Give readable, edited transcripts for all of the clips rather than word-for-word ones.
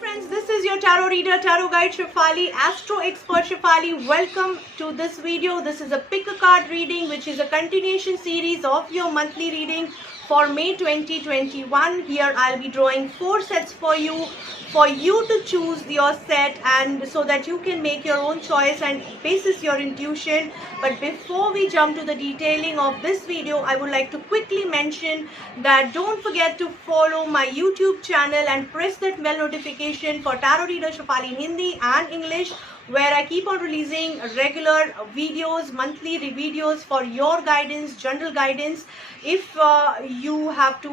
Friends, this is your tarot reader, tarot guide Shefali, astro expert Shefali. Welcome to this video. This is a pick a card reading, which is a continuation series of your monthly reading for May 2021. Here I'll be drawing 4 sets for you to choose your set, and so that you can make your own choice and basis your intuition. But before we jump to the detailing of this video, I would like to quickly mention that don't forget to follow my YouTube channel and press that bell notification for Tarot Reader Shefali in Hindi and English, where I keep on releasing regular videos, monthly videos for your guidance, general guidance. If you have to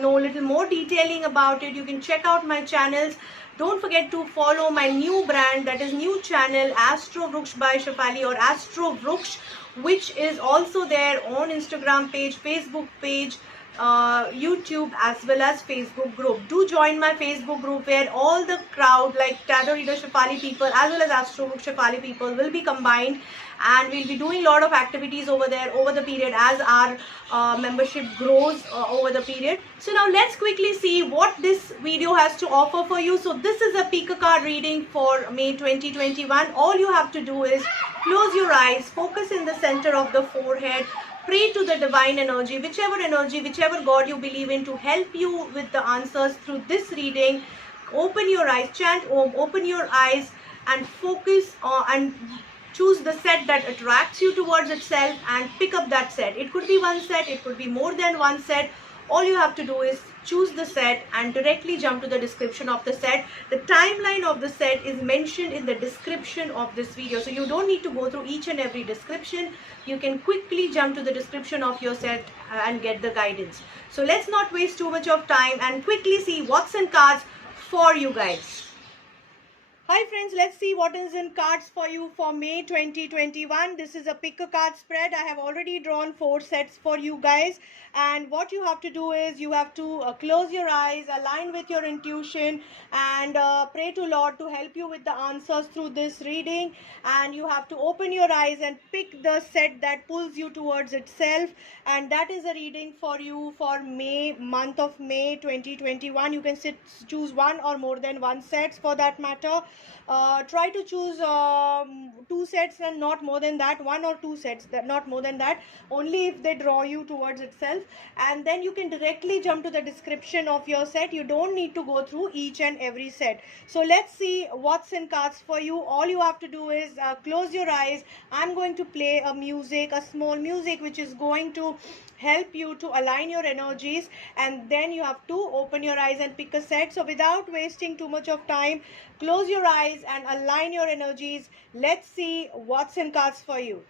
know a little more detailing about it, you can check out my channels. Don't forget to follow my new brand, that is new channel, Astro Vruksh by Shefali, or Astro Vruksh, which is also there on Instagram page, Facebook page, YouTube, as well as Facebook group. Do join my Facebook group, where all the crowd like Tarot Reader Shefali people as well as Astro Vruksh Shefali people will be combined, and we'll be doing a lot of activities over there over the period as our membership grows over the period. So now let's quickly see what this video has to offer for you. So this is a pick a card reading for May 2021. All you have to do is close your eyes, focus in the center of the forehead, pray to the divine energy, whichever God you believe in, to help you with the answers through this reading. Open your eyes, chant Om, open your eyes and focus and choose the set that attracts you towards itself and pick up that set. It could be one set, it could be more than one set. All you have to do is choose the set and directly jump to the description of the set. The timeline of the set is mentioned in the description of this video, so you don't need to go through each and every description. You can quickly jump to the description of your set and get the guidance. So let's not waste too much of time and quickly see what's in cards for you guys. Hi friends, let's see what is in cards for you for May 2021. This is a pick a card spread. I have already drawn 4 sets for you guys, and what you have to do is you have to close your eyes, align with your intuition, and pray to Lord to help you with the answers through this reading. And you have to open your eyes and pick the set that pulls you towards itself, and that is a reading for you for month of May 2021. You can choose one or more than one sets for that matter. Try to choose 2 sets and not more than that, 1 or 2 sets, not more than that, only if they draw you towards itself. And then you can directly jump to the description of your set. You don't need to go through each and every set. So let's see what's in cards for you. All you have to do is close your eyes. I'm going to play a small music, which is going to help you to align your energies, and then you have to open your eyes and pick a set. So without wasting too much of time, close your eyes and align your energies. Let's see what's in cards for you.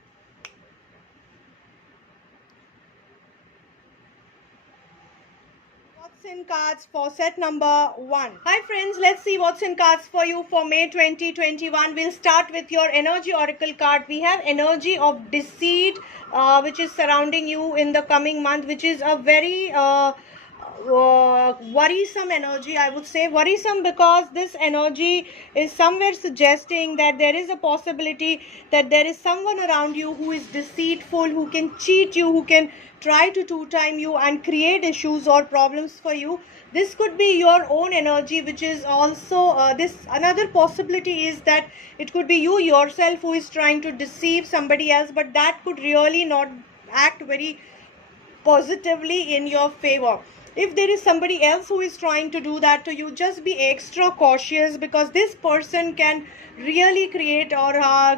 What's in cards for set number 1? Hi friends, let's see what's in cards for you for May 2021. We'll start with your energy oracle card. We have energy of deceit, which is surrounding you in the coming month, which is a very worrisome energy. I would say worrisome because this energy is somewhere suggesting that there is a possibility that there is someone around you who is deceitful, who can cheat you, who can try to two-time you and create issues or problems for you. This could be your own energy, which is also another possibility is that it could be you yourself who is trying to deceive somebody else, but that could really not act very positively in your favor. If there is somebody else who is trying to do that to you, just be extra cautious, because this person can really create or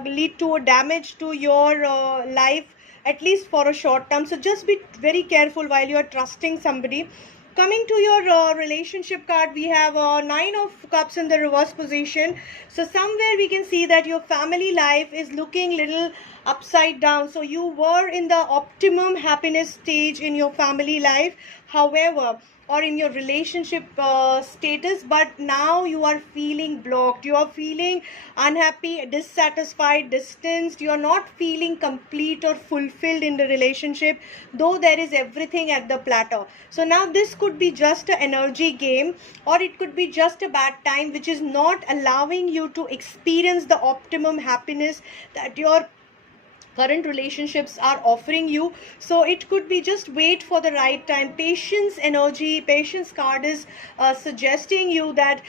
lead to a damage to your life, at least for a short term. So just be very careful while you are trusting somebody. Coming to your relationship card, we have 9 of cups in the reverse position. So somewhere we can see that your family life is looking little upside down. So you were in the optimum happiness stage in your family life, however, or in your relationship status, but now you are feeling blocked, you are feeling unhappy, dissatisfied, distanced. You are not feeling complete or fulfilled in the relationship, though there is everything at the plateau. So now this could be just an energy game, or it could be just a bad time, which is not allowing you to experience the optimum happiness that your current relationships are offering you. So it could be just wait for the right time. Patience energy, patience card is suggesting you that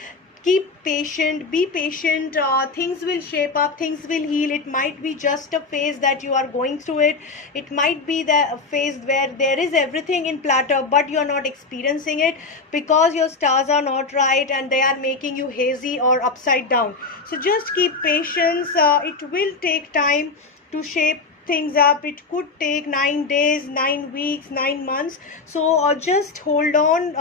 keep patient, be patient. Things will shape up, things will heal. It might be just a phase that you are going through it. It might be the phase where there is everything in plateau, but you're not experiencing it because your stars are not right and they are making you hazy or upside down. So just keep patience. It will take time to shape things up. It could take 9 days, 9 weeks, 9 months. So just hold on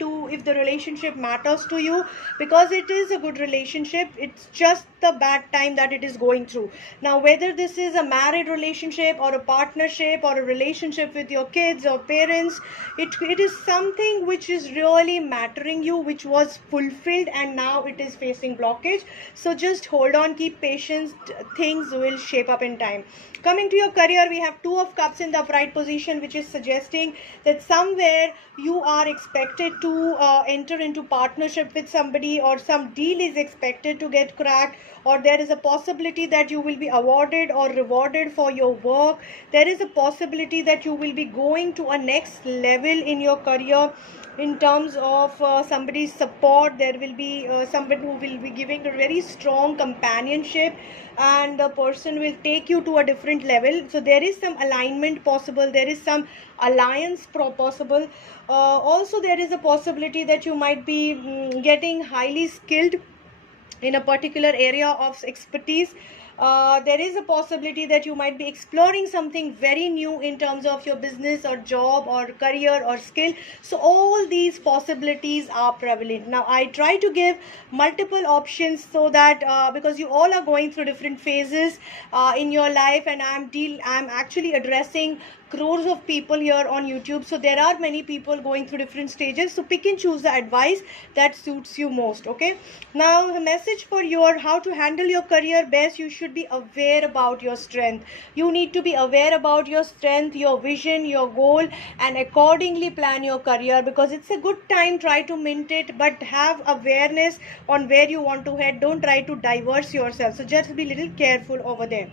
to, if the relationship matters to you, because it is a good relationship. It's just the bad time that it is going through. Now, whether this is a married relationship or a partnership or a relationship with your kids or parents, it is something which is really mattering you, which was fulfilled and now it is facing blockage. So just hold on, keep patience. Things will shape up in time. Coming to your career, we have Two of Cups in the upright position, which is suggesting that somewhere you are expected to enter into partnership with somebody, or some deal is expected to get cracked, or there is a possibility that you will be awarded or rewarded for your work. There is a possibility that you will be going to a next level in your career in terms of somebody's support. There will be somebody who will be giving a very strong companionship, and the person will take you to a different level. So there is some alignment possible, there is some alliance possible. Also there is a possibility that you might be getting highly skilled in a particular area of expertise. There is a possibility that you might be exploring something very new in terms of your business or job or career or skill. So all these possibilities are prevalent. Now I try to give multiple options so that because you all are going through different phases in your life, and I'm actually addressing crores of people here on YouTube. So there are many people going through different stages. So pick and choose the advice that suits you most. Okay. Now the message for your how to handle your career best: you should be aware about your strength. You need to be aware about your strength, your vision, your goal, and accordingly plan your career, because it's a good time. Try to mint it, but have awareness on where you want to head. Don't try to diverse yourself. So just be a little careful over there.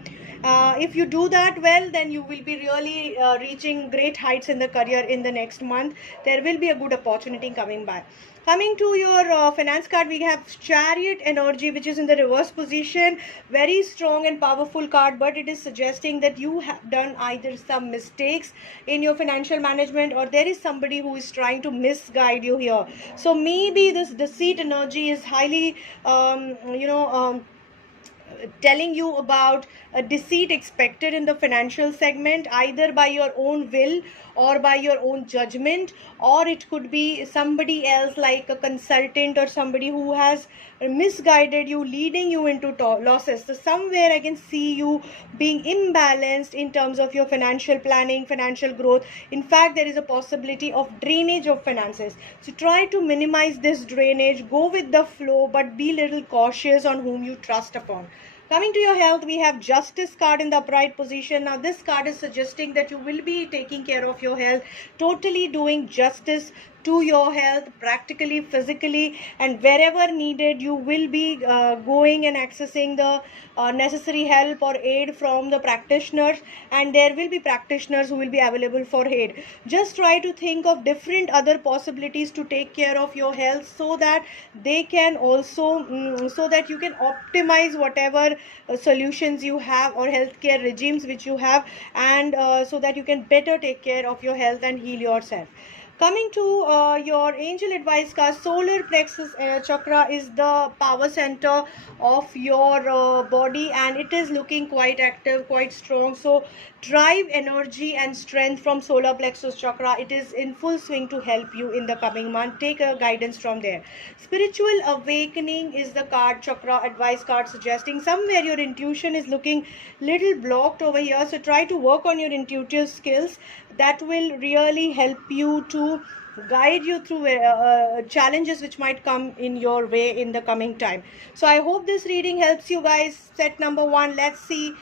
If you do that well, then you will be really reaching great heights in the career in the next month. There will be a good opportunity coming by. Coming to your finance card, we have Chariot energy, which is in the reverse position. Very strong and powerful card, but it is suggesting that you have done either some mistakes in your financial management, or there is somebody who is trying to misguide you here. So maybe this deceit energy is highly telling you about a deceit expected in the financial segment, either by your own will or by your own judgment, or it could be somebody else like a consultant or somebody who has misguided you, leading you into losses. So somewhere I can see you being imbalanced in terms of your financial planning, financial growth. In fact, there is a possibility of drainage of finances. So try to minimize this drainage, go with the flow, but be little cautious on whom you trust upon. Coming to your health, we have Justice card in the upright position. Now this card is suggesting that you will be taking care of your health, totally doing justice to your health, practically, physically, and wherever needed, you will be going and accessing the necessary help or aid from the practitioners, and there will be practitioners who will be available for aid. Just try to think of different other possibilities to take care of your health, so that they can also so that you can optimize whatever solutions you have or healthcare regimes which you have, and so that you can better take care of your health and heal yourself. Coming to your angel advice card, solar plexus chakra is the power center of your body, and it is looking quite active, quite strong. So drive, energy and strength from solar plexus chakra, it is in full swing to help you in the coming month. Take a guidance from there. Spiritual awakening is the card, chakra advice card, suggesting somewhere your intuition is looking little blocked over here. So try to work on your intuitive skills. That will really help you to guide you through challenges which might come in your way in the coming time. So I hope this reading helps you guys. Set number 1, let's see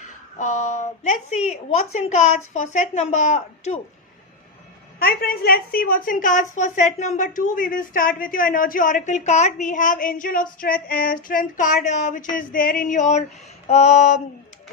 what's in cards for set number 2. Hi friends, let's see what's in cards for set number 2. We will start with your energy oracle card. We have Angel of Strength card, which is there in your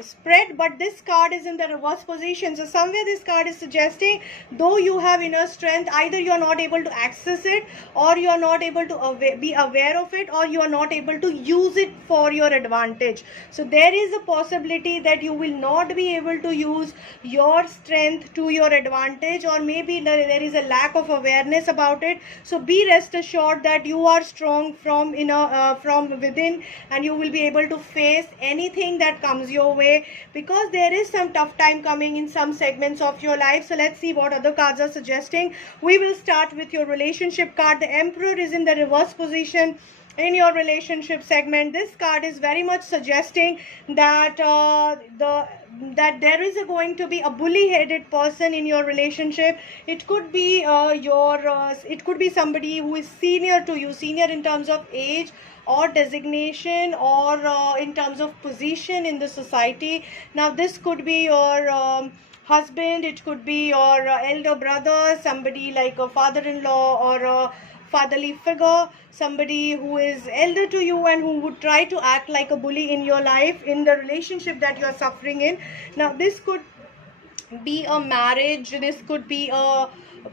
spread, but this card is in the reverse position. So somewhere this card is suggesting, though you have inner strength, either you are not able to access it, or you are not able to be aware of it, or you are not able to use it for your advantage. So there is a possibility that you will not be able to use your strength to your advantage, or maybe there is a lack of awareness about it. So be rest assured that you are strong from within, and you will be able to face anything that comes your way, because there is some tough time coming in some segments of your life. So let's see what other cards are suggesting. We will start with your relationship card. The Emperor is in the reverse position in your relationship segment. This card is very much suggesting that that there is going to be a bully-headed person in your relationship. It could be it could be somebody who is senior to you, senior in terms of age or designation, or in terms of position in the society. Now this could be your husband, it could be your elder brother, somebody like a father-in-law or a fatherly figure, somebody who is elder to you and who would try to act like a bully in your life, in the relationship that you are suffering in. Now this could be a marriage, this could be a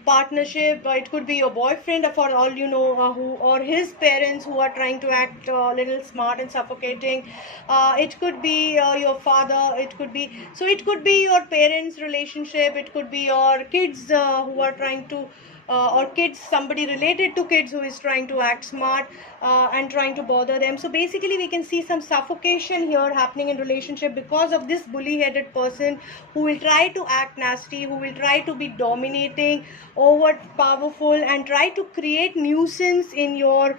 partnership, it could be your boyfriend, for all you know, who, or his parents, who are trying to act a little smart and suffocating. It could be your father, it could be, so it could be your parents relationship, it could be your kids who are trying to or kids, somebody related to kids who is trying to act smart and trying to bother them. So basically we can see some suffocation here happening in relationship because of this bully-headed person who will try to act nasty, who will try to be dominating, over powerful, and try to create nuisance in your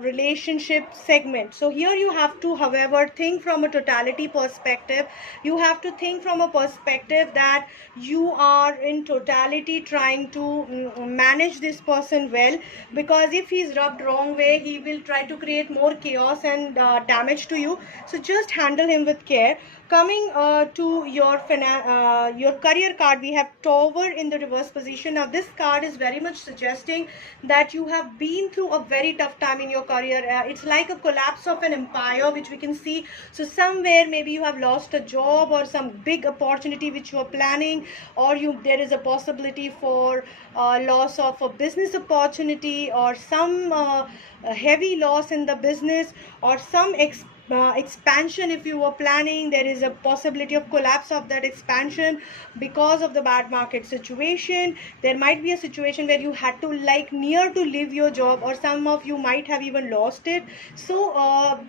relationship segment. So here you have to, however, think from a totality perspective. You have to think from a perspective that you are in totality trying to manage this person well, because if he's rubbed wrong way, he will try to create more chaos and damage to you. So just handle him with care. Coming to your career card, we have Tower in the reverse position. Now this card is very much suggesting that you have been through a very tough time in your career. It's like a collapse of an empire, which we can see. So somewhere maybe you have lost a job or some big opportunity which you are planning, or there is a possibility for loss of a business opportunity, or some heavy loss in the business, or some expansion if you were planning. There is a possibility of collapse of that expansion because of the bad market situation. There might be a situation where you had to near to leave your job, or some of you might have even lost it. So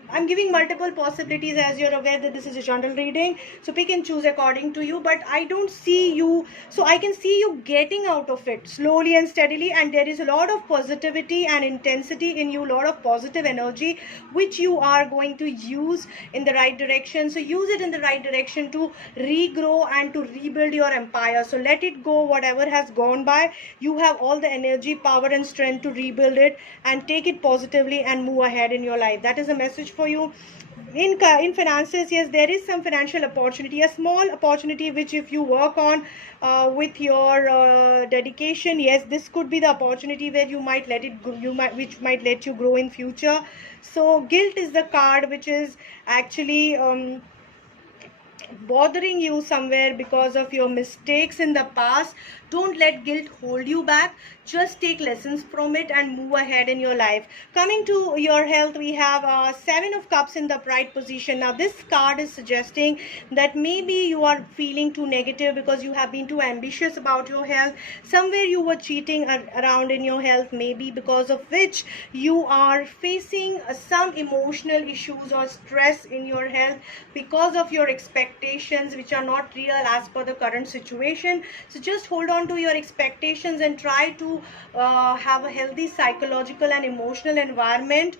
I'm giving multiple possibilities, as you're aware that this is a general reading, so pick and choose according to you. But I don't see you, so I can see you getting out of it slowly and steadily, and there is a lot of positivity and intensity in you, a lot of positive energy which you are going to use in the right direction. So use it in the right direction to regrow and to rebuild your empire. So let it go, whatever has gone by. You have all the energy, power and strength to rebuild it, and take it positively and move ahead in your life. That is a message for you. In finances, yes, there is some financial opportunity, a small opportunity, which if you work on with your dedication, yes, this could be the opportunity where you might let it go, which might let you grow in future. So guilt is the card which is actually bothering you somewhere because of your mistakes in the past. Don't let guilt hold you back. Just take lessons from it and move ahead in your life. Coming to your health, we have Seven of Cups in the Pride position. Now this card is suggesting that maybe you are feeling too negative because you have been too ambitious about your health. Somewhere you were cheating around in your health, maybe because of which you are facing some emotional issues or stress in your health because of your expectations which are not real as per the current situation. So just hold on to your expectations and try to have a healthy psychological and emotional environment.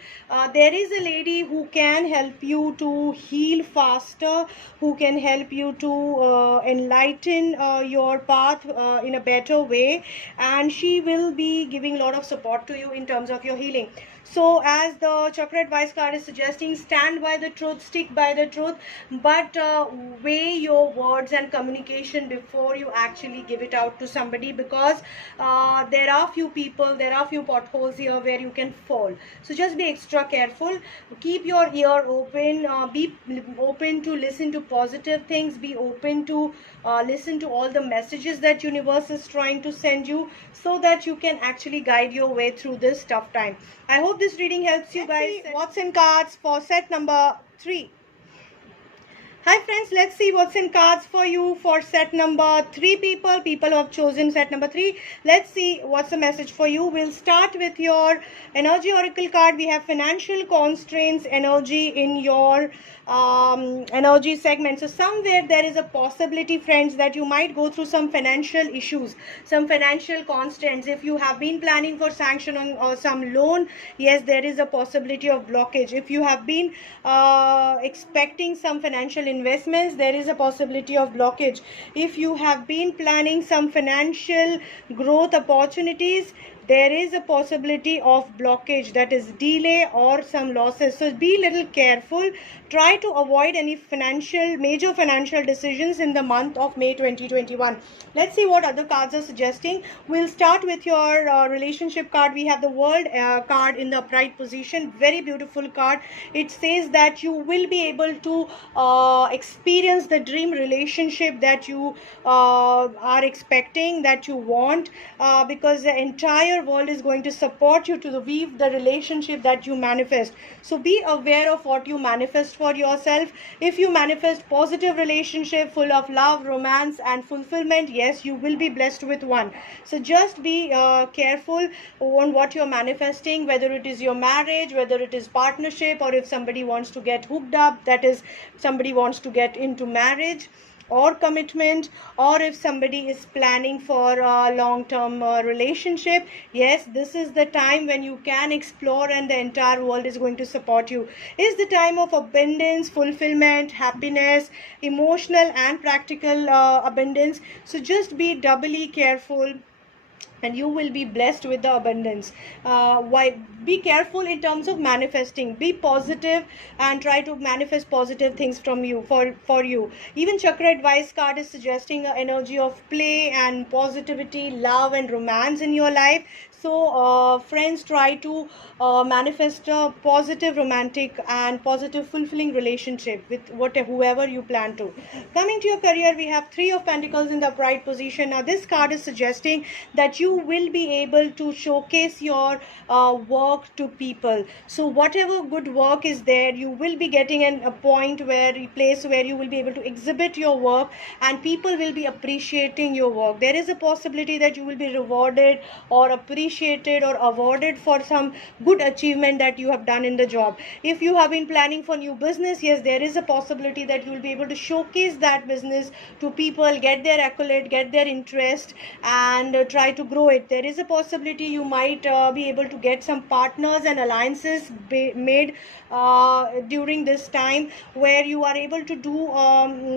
There is a lady who can help you to heal faster, who can help you to enlighten your path in a better way, and she will be giving a lot of support to you in terms of your healing. So as the chakra advice card is suggesting, stand by the truth, stick by the truth, but weigh your words and communication before you actually give it out to to somebody, because there are few people, there are few potholes here where you can fall. So just be extra careful. Keep your ear open. Be open to listen to positive things. Be open to listen to all the messages that universe is trying to send you, so that you can actually guide your way through this tough time. I hope this reading helps you guys. What's in cards for set number 3? Hi friends, let's see what's in cards for you for set number 3 people who have chosen set number 3. Let's see what's the message for you. We'll start with your energy oracle card. We have financial constraints energy in your energy segment. So somewhere there is a possibility, friends, that you might go through some financial issues, some financial constraints. If you have been planning for sanctioning or some loan, yes, there is a possibility of blockage. If you have been expecting some financial investments, there is a possibility of blockage. If you have been planning some financial growth opportunities, there is a possibility of blockage, that is delay or some losses. So be a little careful. Try to avoid any major financial decisions in the month of May 2021. Let's see what other cards are suggesting. We'll start with your relationship card. We have the World card in the upright position. Very beautiful card. It says that you will be able to experience the dream relationship that you are expecting, that you want, because the entire world is going to support you to weave the relationship that you manifest. So be aware of what you manifest for yourself. If you manifest positive relationship full of love, romance and fulfillment, yes, you will be blessed with one. So just be careful on what you're manifesting, whether it is your marriage, whether it is partnership, or if somebody wants to get hooked up, that is somebody wants to get into marriage or commitment, or if somebody is planning for a long-term relationship, yes, this is the time when you can explore and the entire world is going to support you. Is the time of abundance, fulfillment, happiness, emotional and practical abundance. So just be doubly careful and you will be blessed with the abundance. Why? Be careful in terms of manifesting. Be positive and try to manifest positive things from you for you. Even chakra advice card is suggesting an energy of play and positivity, love and romance in your life. So friends, try to manifest a positive, romantic and positive, fulfilling relationship with whoever you plan to. Coming to your career, we have 3 of Pentacles in the upright position. Now this card is suggesting that you will be able to showcase your work to people. So whatever good work is there, you will be getting a place where you will be able to exhibit your work and people will be appreciating your work. There is a possibility that you will be rewarded or appreciated or awarded for some good achievement that you have done in the job. If you have been planning for new business, yes, there is a possibility that you will be able to showcase that business to people, get their accolade, get their interest and try to grow it. There is a possibility you might be able to get some partners and alliances made during this time, where you are able to do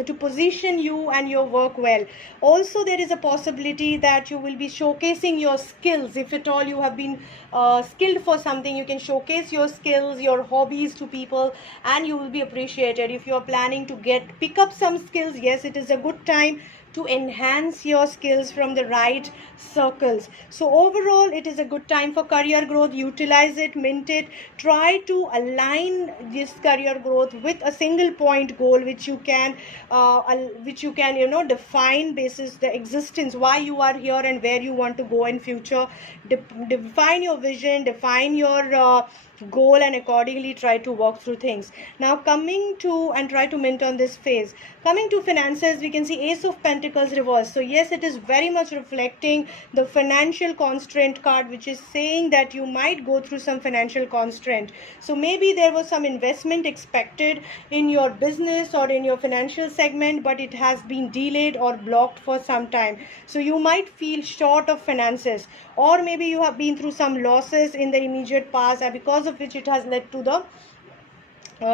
to position you and your work well. Also there is a possibility that you will be showcasing your skills. If at all you have been skilled for something, you can showcase your skills, your hobbies to people and you will be appreciated. If you are planning to pick up some skills, yes, it is a good time to enhance your skills from the right circles. So overall it is a good time for career growth. Utilize it, mint it. Try to align this career growth with a single point goal which you can define basis the existence, why you are here and where you want to go in future. Define your vision, define your goal and accordingly try to walk through things. Now coming to and try to mint on this phase. Coming to finances, we can see Ace of Pentacles reverse. So yes, it is very much reflecting the financial constraint card, which is saying that you might go through some financial constraint. So maybe there was some investment expected in your business or in your financial segment, but it has been delayed or blocked for some time. So you might feel short of finances, or maybe you have been through some losses in the immediate past and because of which it has led to the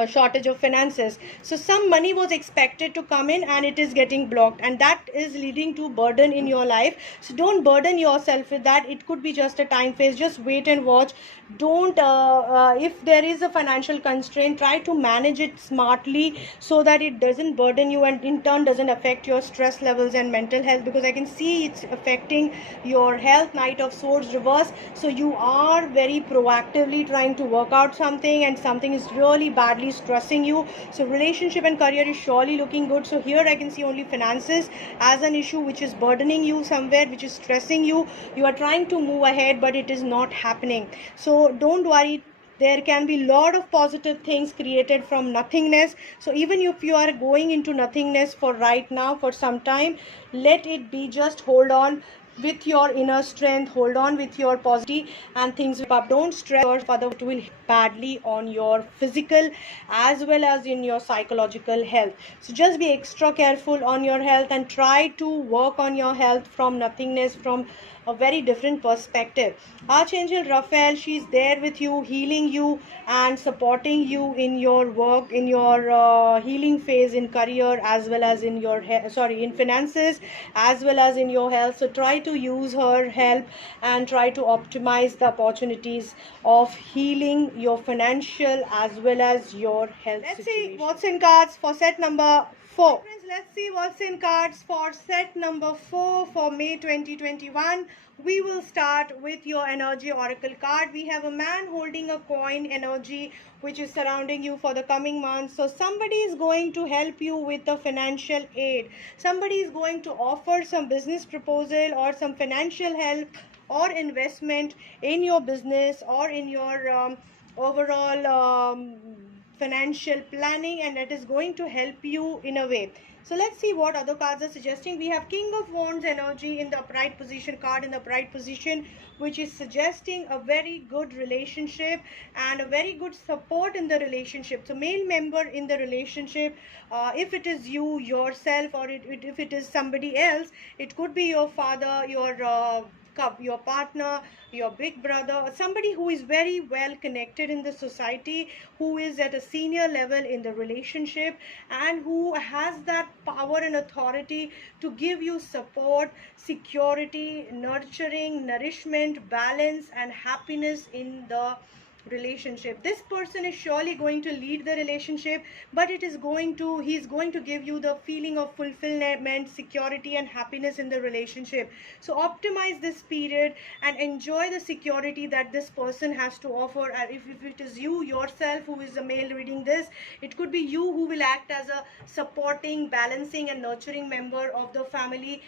shortage of finances. So some money was expected to come in and it is getting blocked, and that is leading to burden in your life. So don't burden yourself with that. It could be just a time phase. Just wait and watch. Don't if there is a financial constraint, try to manage it smartly so that it doesn't burden you and in turn doesn't affect your stress levels and mental health, because I can see it's affecting your health. Knight of Swords reverse. So you are very proactively trying to work out something and something is really badly stressing you. So relationship and career is surely looking good. So here I can see only finances as an issue which is burdening you somewhere, which is stressing you. You are trying to move ahead but it is not happening. So don't worry, there can be a lot of positive things created from nothingness. So even if you are going into nothingness for right now for some time, let it be. Just hold on with your inner strength, hold on with your positivity, and things will up. Don't stress yourself, otherwise it will hit badly on your physical as well as in your psychological health. So just be extra careful on your health and try to work on your health from nothingness, from a very different perspective. Archangel Raphael, she's there with you, healing you and supporting you in your work, in your healing phase, in career as well as in your in finances as well as in your health. So try to use her help and try to optimize the opportunities of healing your financial as well as your health. Let's see what's in cards for set number 4. Friends, let's see what's in cards for set number 4 for May 2021. We will start with your energy oracle card. We have a man holding a coin energy which is surrounding you for the coming months. So somebody is going to help you with the financial aid. Somebody is going to offer some business proposal or some financial help or investment in your business or in your overall financial planning, and that is going to help you in a way. So let's see what other cards are suggesting. We have King of Wands energy in the upright position, card in the upright position, which is suggesting a very good relationship and a very good support in the relationship. So male member in the relationship, if it is you yourself or if it is somebody else, it could be your father, your partner, your big brother, somebody who is very well connected in the society, who is at a senior level in the relationship and who has that power and authority to give you support, security, nurturing, nourishment, balance and happiness in the relationship. This person is surely going to lead the relationship, but he's going to give you the feeling of fulfillment, security and happiness in the relationship. So optimize this period and enjoy the security that this person has to offer. And if it is you yourself who is the male reading this, it could be you who will act as a supporting, balancing and nurturing member of the family,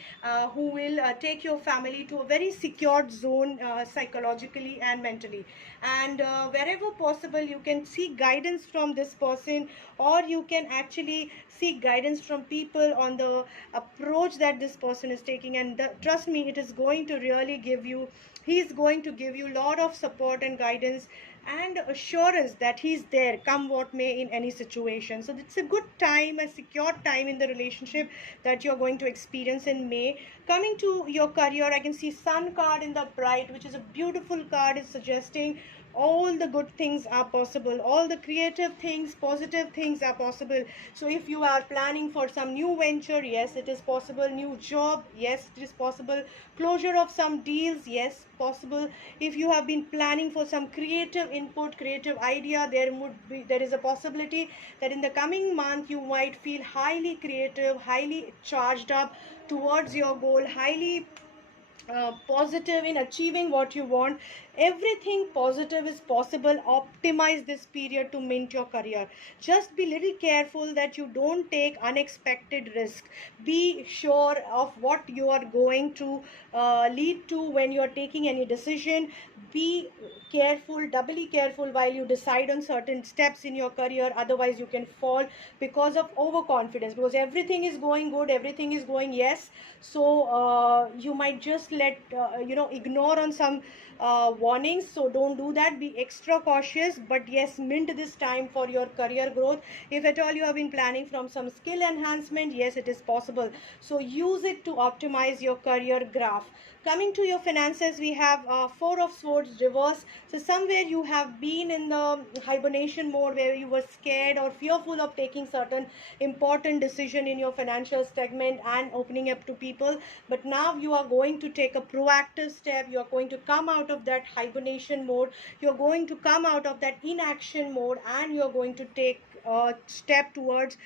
who will take your family to a very secured zone, psychologically and mentally. And wherever possible, you can seek guidance from this person, or you can actually seek guidance from people on the approach that this person is taking. And trust me, it is going to really give you, he's going to give you a lot of support and guidance and assurance that he's there come what may in any situation. So it's a good time, a secure time in the relationship that you're going to experience in May. Coming to your career, I can see Sun card in the upright, which is a beautiful card. Is suggesting all the good things are possible, all the creative things, positive things are possible. So if you are planning for some new venture, yes, it is possible. New job, yes, it is possible. Closure of some deals, yes, possible. If you have been planning for some creative input, creative idea, there is a possibility that in the coming month you might feel highly creative, highly charged up towards your goal, highly positive in achieving what you want. Everything positive is possible. Optimize this period to mint your career. Just be little careful that you don't take unexpected risk. Be sure of what you are going to lead to when you are taking any decision. Be careful, doubly careful while you decide on certain steps in your career. Otherwise you can fall because of overconfidence, because everything is going good, everything is going yes. So you might just ignore on some warnings. So don't do that. Be extra cautious, but yes, mint this time for your career growth. If at all you have been planning from some skill enhancement, yes, it is possible. So use it to optimize your career graph. Coming to your finances, we have Four of Swords reverse. So somewhere you have been in the hibernation mode where you were scared or fearful of taking certain important decision in your financial segment and opening up to people. But now you are going to take a proactive step. You are going to come out of that hibernation mode. You are going to come out of that inaction mode, and you are going to take a step towards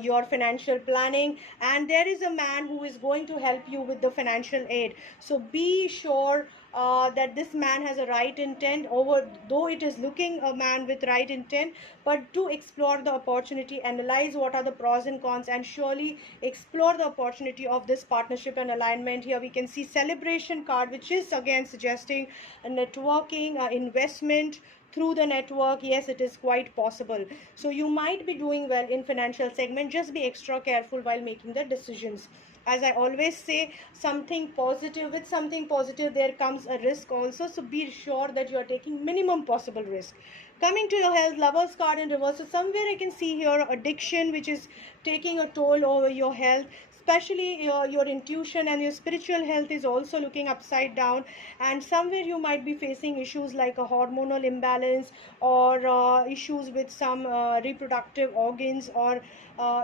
your financial planning. And there is a man who is going to help you with the financial aid. So be sure that this man has a right intent, over though it is looking a man with right intent, but to explore the opportunity, analyze what are the pros and cons, and surely explore the opportunity of this partnership and alignment. Here we can see celebration card, which is again suggesting a networking, investment through the network. Yes, it is quite possible. So you might be doing well in financial segment. Just be extra careful while making the decisions. As I always say, something positive, with something positive there comes a risk also, so be sure that you are taking minimum possible risk. Coming to your health, Lovers card in reverse. So somewhere I can see here addiction, which is taking a toll over your health, especially your intuition, and your spiritual health is also looking upside down. And somewhere you might be facing issues like a hormonal imbalance, or issues with some reproductive organs, or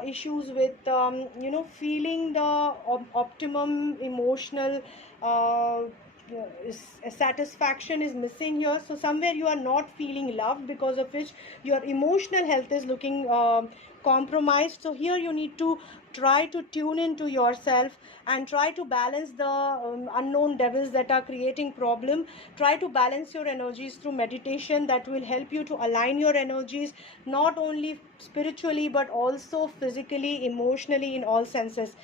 issues with feeling the optimum emotional satisfaction is missing here. So somewhere you are not feeling loved, because of which your emotional health is looking compromised. So here you need to try to tune into yourself and try to balance the unknown devils that are creating problem. Try to balance your energies through meditation. That will help you to align your energies, not only spiritually but also physically, emotionally, in all senses.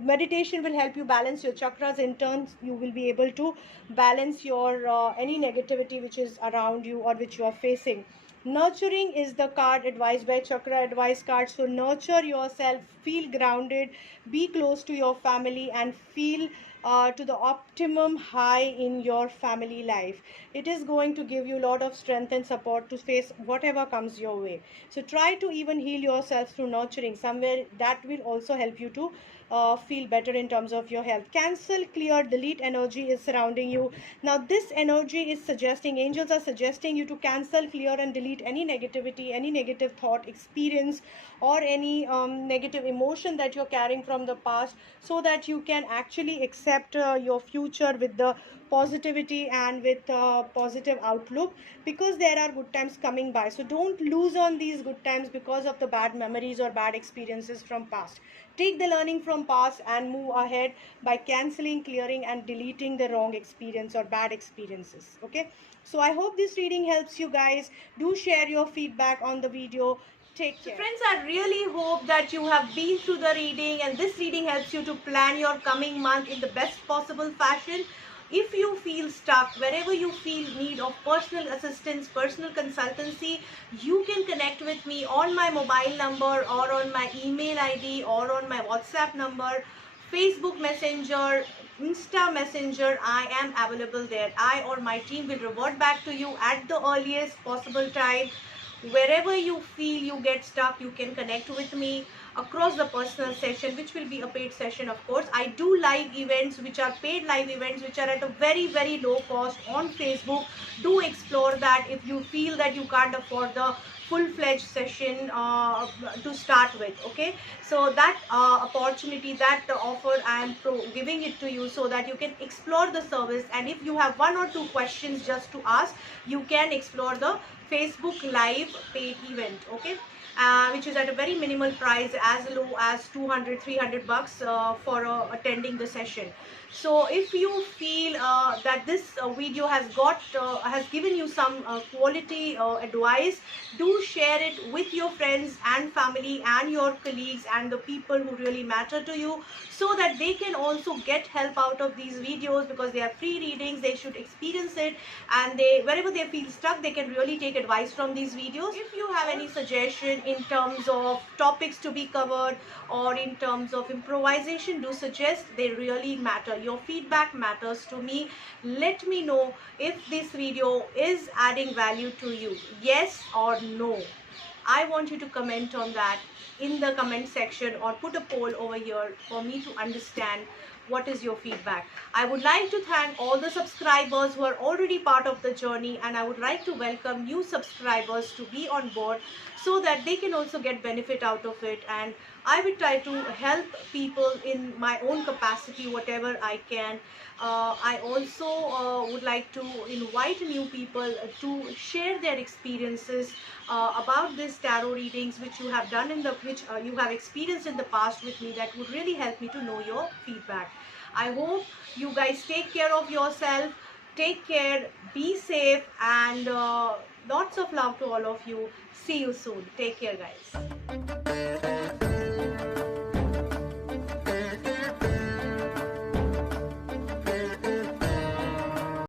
Meditation will help you balance your chakras. In turn, you will be able to balance your any negativity which is around you or which you are facing. Nurturing is the card advised by Chakra advice card. So nurture yourself, feel grounded, be close to your family, and feel to the optimum high in your family life. It is going to give you a lot of strength and support to face whatever comes your way. So try to even heal yourself through nurturing. Somewhere that will also help you to feel better in terms of your health. Cancel, clear, delete energy is surrounding you. Now this energy is suggesting, angels are suggesting you to cancel, clear, and delete any negativity, any negative thought, experience, or any negative emotion that you're carrying from the past, so that you can actually accept your future with the positivity and with positive outlook, because there are good times coming by. So don't lose on these good times because of the bad memories or bad experiences from past. Take the learning from past and move ahead by canceling, clearing, and deleting the wrong experience or bad experiences. Okay, so I hope this reading helps you guys. Do share your feedback on the video. Take care. So friends, I really hope that you have been through the reading, and this reading helps you to plan your coming month in the best possible fashion. If you feel stuck, wherever you feel need of personal assistance, personal consultancy, you can connect with me on my mobile number, or on my email ID, or on my WhatsApp number, Facebook Messenger, Insta Messenger. I am available there. I or my team will revert back to you at the earliest possible time. Wherever you feel you get stuck, you can connect with me across the personal session, which will be a paid session. Of course, I do live events, which are paid live events, which are at a very low cost on Facebook. Do explore that if you feel that you can't afford the full-fledged session to start with. Okay, so that opportunity, that offer, I am giving it to you so that you can explore the service. And if you have one or two questions just to ask, you can explore the Facebook live paid event. Okay, which is at a very minimal price, as low as 200-300 bucks for attending the session. So if you feel that this video has given you some quality advice, do share it with your friends and family and your colleagues and the people who really matter to you, so that they can also get help out of these videos, because they are free readings. They should experience it, and wherever they feel stuck, they can really take advice from these videos. If you have any suggestion in terms of topics to be covered, or in terms of improvisation, do suggest. They really matter. Your feedback matters to me. Let me know if this video is adding value to you, yes or no. I want you to comment on that in the comment section, or put a poll over here for me to understand what is your feedback. I would like to thank all the subscribers who are already part of the journey, and I would like to welcome new subscribers to be on board so that they can also get benefit out of it. And I will try to help people in my own capacity, whatever I can. I also would like to invite new people to share their experiences about this tarot readings which you have done in the which you have experienced in the past with me. That would really help me to know your feedback. I hope you guys take care of yourself. Take care, be safe, and lots of love to all of you. See you soon. Take care, guys.